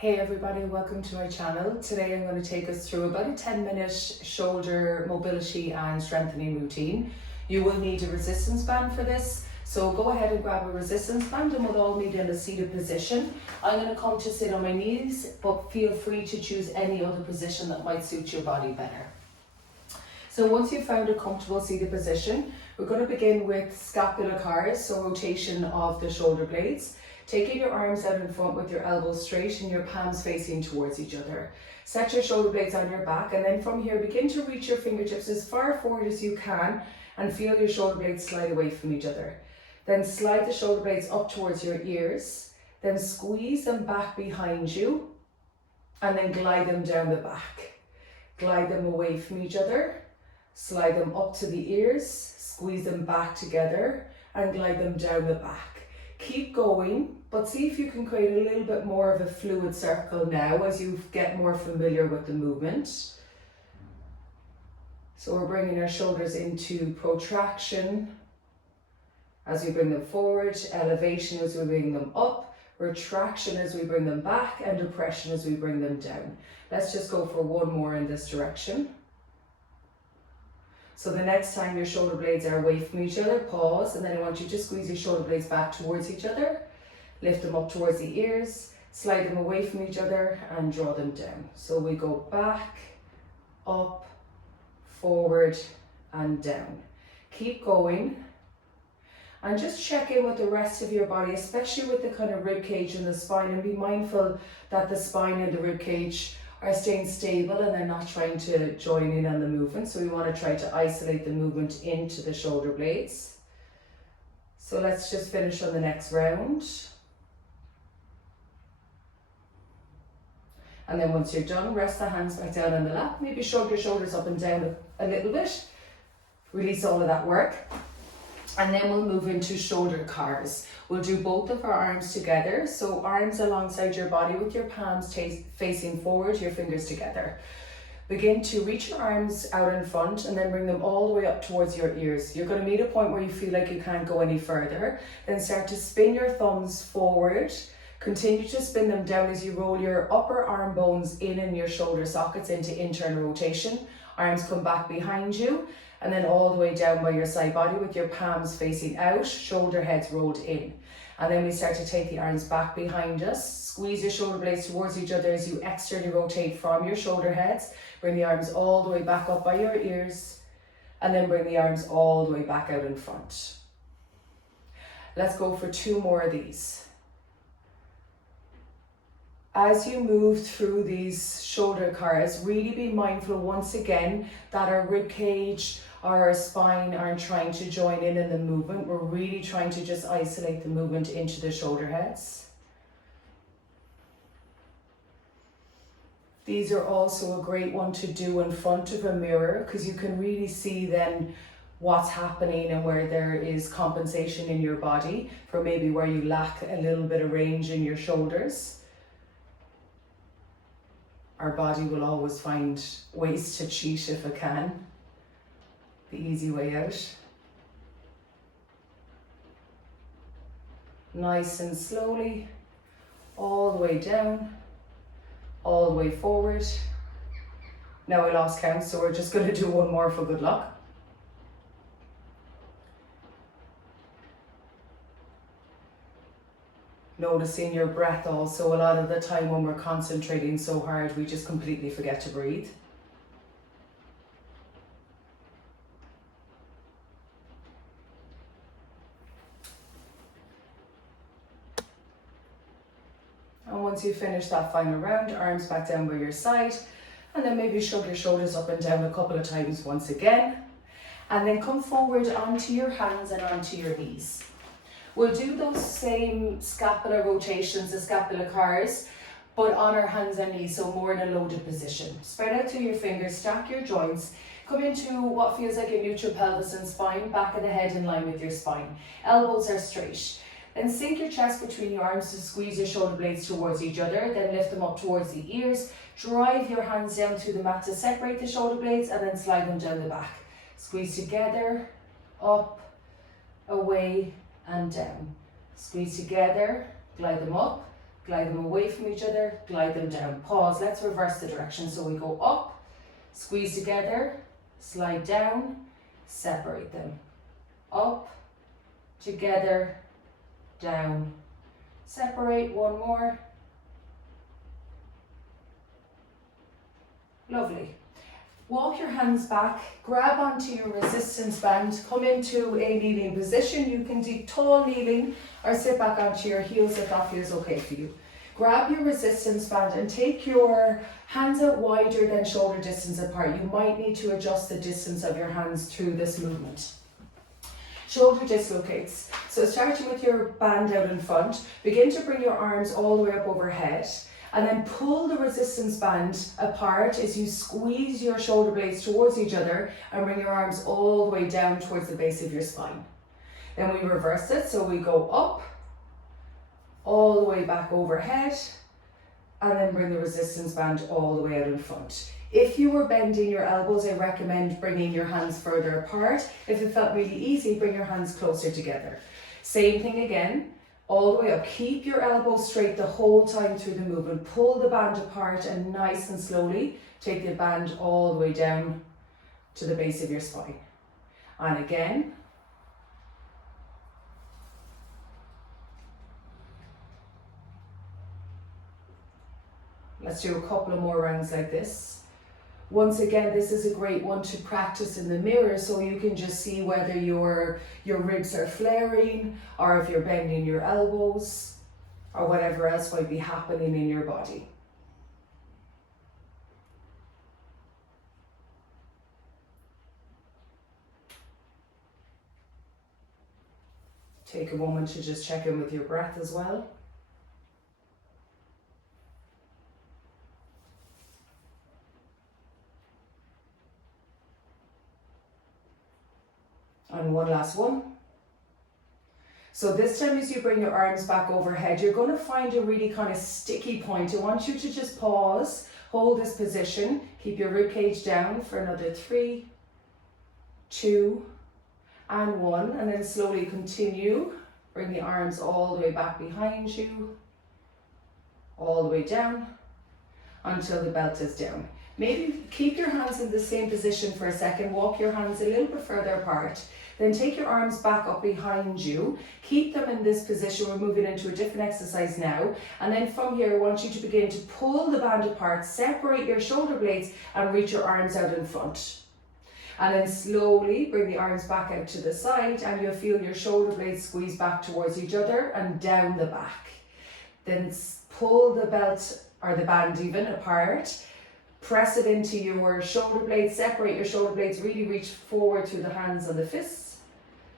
Hey everybody, welcome to my channel. Today I'm going to take us through about a 10-minute shoulder mobility and strengthening routine. You will need a resistance band for this, so go ahead and grab a resistance band and we'll all meet in a seated position. I'm going to come to sit on my knees, but feel free to choose any other position that might suit your body better. So once you've found a comfortable seated position, we're going to begin with scapular cars, so rotation of the shoulder blades. Taking your arms out in front with your elbows straight and your palms facing towards each other. Set your shoulder blades on your back, and then from here begin to reach your fingertips as far forward as you can and feel your shoulder blades slide away from each other. Then slide the shoulder blades up towards your ears, then squeeze them back behind you and then glide them down the back. Glide them away from each other, slide them up to the ears, squeeze them back together and glide them down the back. Keep going, but see if you can create a little bit more of a fluid circle now as you get more familiar with the movement. So we're bringing our shoulders into protraction as we bring them forward, elevation as we bring them up, retraction as we bring them back, and depression as we bring them down. Let's just go for one more in this direction. So the next time your shoulder blades are away from each other, pause, and then I want you to squeeze your shoulder blades back towards each other, lift them up towards the ears, slide them away from each other and draw them down. So we go back, up, forward and down. Keep going and just check in with the rest of your body, especially with the kind of rib cage and the spine, and be mindful that the spine and the rib cage are staying stable and they're not trying to join in on the movement. So we want to try to isolate the movement into the shoulder blades. So let's just finish on the next round. And then once you're done, rest the hands back down on the lap. Maybe shrug your shoulders up and down a little bit. Release all of that work. And then we'll move into shoulder cars. We'll do both of our arms together. So arms alongside your body with your palms facing forward, your fingers together. Begin to reach your arms out in front and then bring them all the way up towards your ears. You're going to meet a point where you feel like you can't go any further. Then start to spin your thumbs forward. Continue to spin them down as you roll your upper arm bones in and your shoulder sockets into internal rotation. Arms come back behind you. And then all the way down by your side body with your palms facing out, shoulder heads rolled in. And then we start to take the arms back behind us. Squeeze your shoulder blades towards each other as you externally rotate from your shoulder heads. Bring the arms all the way back up by your ears. And then bring the arms all the way back out in front. Let's go for two more of these. As you move through these shoulder cars, really be mindful once again that our rib cage or our spine aren't trying to join in the movement. We're really trying to just isolate the movement into the shoulder heads. These are also a great one to do in front of a mirror because you can really see then what's happening and where there is compensation in your body for maybe where you lack a little bit of range in your shoulders. Our body will always find ways to cheat if it can. The easy way out. Nice and slowly, all the way down, all the way forward. Now I lost count, so we're just going to do one more for good luck. Noticing your breath also. A lot of the time when we're concentrating so hard, we just completely forget to breathe. And once you finish that final round, arms back down by your side, and then maybe shrug your shoulders up and down a couple of times once again. And then come forward onto your hands and onto your knees. We'll do those same scapular rotations, the scapular cars, but on our hands and knees, so more in a loaded position. Spread out through your fingers, stack your joints, come into what feels like a neutral pelvis and spine, back of the head in line with your spine. Elbows are straight. Then sink your chest between your arms to squeeze your shoulder blades towards each other, then lift them up towards the ears. Drive your hands down through the mat to separate the shoulder blades and then slide them down the back. Squeeze together, up, away, and down. Squeeze together, glide them up, glide them away from each other, glide them down. Pause, let's reverse the direction. So we go up, squeeze together, slide down, separate them. Up, together, down, separate. One more. Lovely. Walk your hands back, grab onto your resistance band, come into a kneeling position. You can do tall kneeling or sit back onto your heels if that feels okay for you. Grab your resistance band and take your hands out wider than shoulder distance apart. You might need to adjust the distance of your hands through this movement. Shoulder dislocates. So starting with your band out in front, begin to bring your arms all the way up overhead. And then pull the resistance band apart as you squeeze your shoulder blades towards each other and bring your arms all the way down towards the base of your spine. Then we reverse it, so we go up, all the way back overhead, and then bring the resistance band all the way out in front. If you were bending your elbows, I recommend bringing your hands further apart. If it felt really easy, bring your hands closer together. Same thing again. All the way up. Keep your elbows straight the whole time through the movement. Pull the band apart and nice and slowly take the band all the way down to the base of your spine. And again. Let's do a couple of more rounds like this. Once again, this is a great one to practice in the mirror so you can just see whether your ribs are flaring or if you're bending your elbows or whatever else might be happening in your body. Take a moment to just check in with your breath as well. And one last one. So this time as you bring your arms back overhead, you're going to find a really kind of sticky point. I want you to just pause, hold this position, keep your rib cage down for another 3, 2, and 1, and then slowly continue. Bring the arms all the way back behind you, all the way down until the belt is down. Maybe keep your hands in the same position for a second, walk your hands a little bit further apart, then take your arms back up behind you, keep them in this position. We're moving into a different exercise now, and then from here I want you to begin to pull the band apart, separate your shoulder blades and reach your arms out in front. And then slowly bring the arms back out to the side and you'll feel your shoulder blades squeeze back towards each other and down the back. Then pull the belt or the band even apart. Press it into your shoulder blades, separate your shoulder blades, really reach forward through the hands and the fists.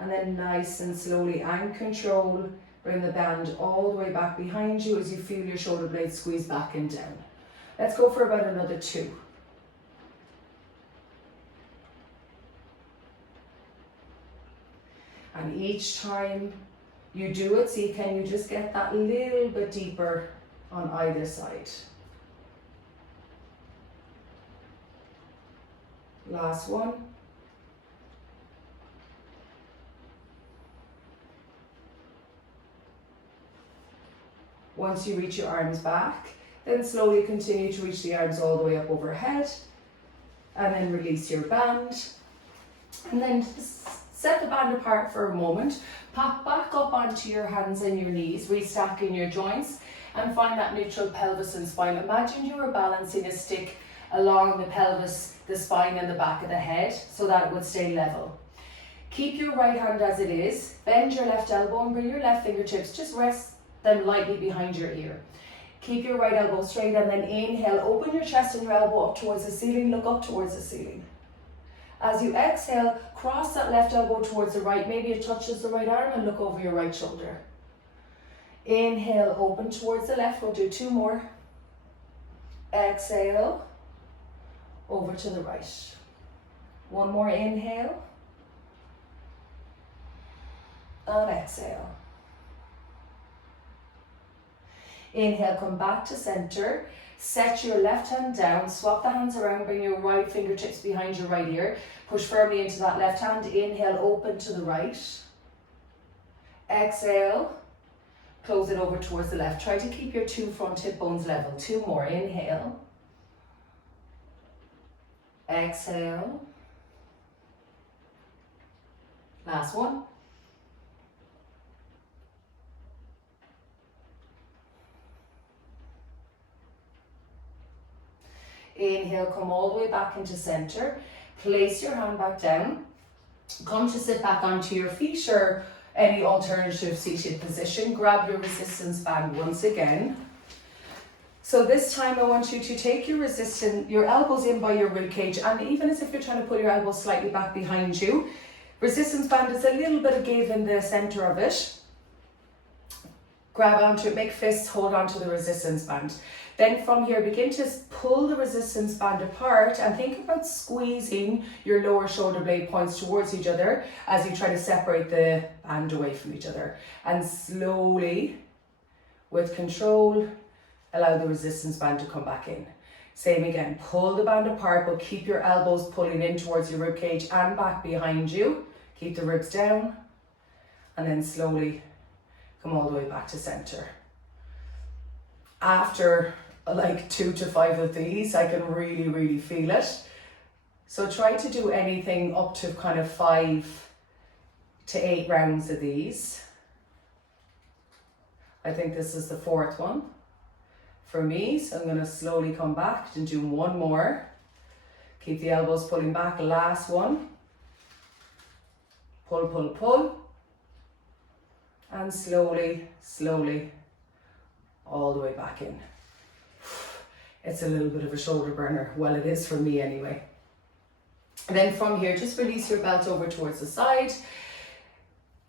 And then nice and slowly and control, bring the band all the way back behind you as you feel your shoulder blades squeeze back and down. Let's go for about another 2. And each time you do it, see, can you just get that little bit deeper on either side. Last one. Once you reach your arms back, then slowly continue to reach the arms all the way up overhead, and then release your band. And then set the band apart for a moment, pop back up onto your hands and your knees, restacking your joints, and find that neutral pelvis and spine. Imagine you were balancing a stick along the pelvis, the spine and the back of the head so that it would stay level. Keep your right hand as it is, bend your left elbow and bring your left fingertips, just rest them lightly behind your ear. Keep your right elbow straight and then inhale, open your chest and your elbow up towards the ceiling, look up towards the ceiling. As you exhale, cross that left elbow towards the right, maybe it touches the right arm and look over your right shoulder. Inhale, open towards the left, we'll do 2 more. Exhale, over to the right. 1 more inhale, and exhale. Inhale, come back to center. Set your left hand down, swap the hands around, bring your right fingertips behind your right ear. Push firmly into that left hand. Inhale, open to the right. Exhale, Close it over towards the left. Try to keep your 2 front hip bones level. 2 more. Inhale. Exhale. Last one. Inhale, come all the way back into center. Place your hand back down. Come to sit back onto your feet or any alternative seated position. Grab your resistance band once again. So this time I want you to take your elbows in by your rib cage, and even as if you're trying to pull your elbows slightly back behind you. Resistance band is a little bit of give in the center of it. Grab onto it, make fists, hold onto the resistance band. Then from here, begin to pull the resistance band apart and think about squeezing your lower shoulder blade points towards each other as you try to separate the band away from each other. And slowly, with control, allow the resistance band to come back in. Same again, pull the band apart, but keep your elbows pulling in towards your rib cage and back behind you. Keep the ribs down, and then slowly come all the way back to center. After like 2 to 5 of these, I can really feel it. So try to do anything up to kind of 5 to 8 rounds of these. I think this is the 4th one for me, so I'm going to slowly come back and do one more. Keep the elbows pulling back. Last one. Pull, pull, pull. And slowly all the way back in. It's a little bit of a shoulder burner. Well, it is for me anyway. And then from here, just release your belt over towards the side.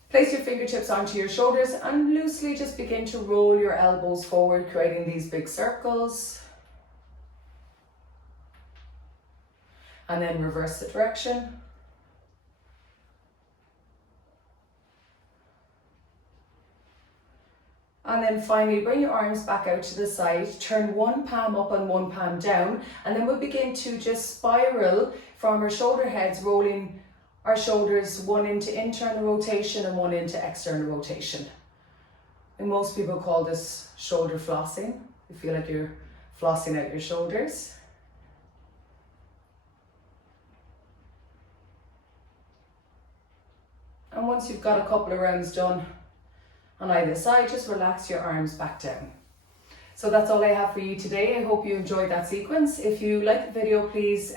Place your fingertips onto your shoulders and loosely just begin to roll your elbows forward, creating these big circles. And then reverse the direction. And then finally, bring your arms back out to the side, turn one palm up and one palm down, and then we'll begin to just spiral from our shoulder heads, rolling our shoulders one into internal rotation and one into external rotation. And most people call this shoulder flossing. You feel like you're flossing out your shoulders. And once you've got a couple of rounds done on either side, just relax your arms back down. So that's all I have for you today. I hope you enjoyed that sequence. If you like the video, please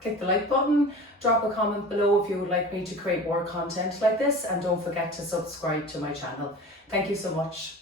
click the like button, drop a comment below if you would like me to create more content like this, and don't forget to subscribe to my channel. Thank you so much.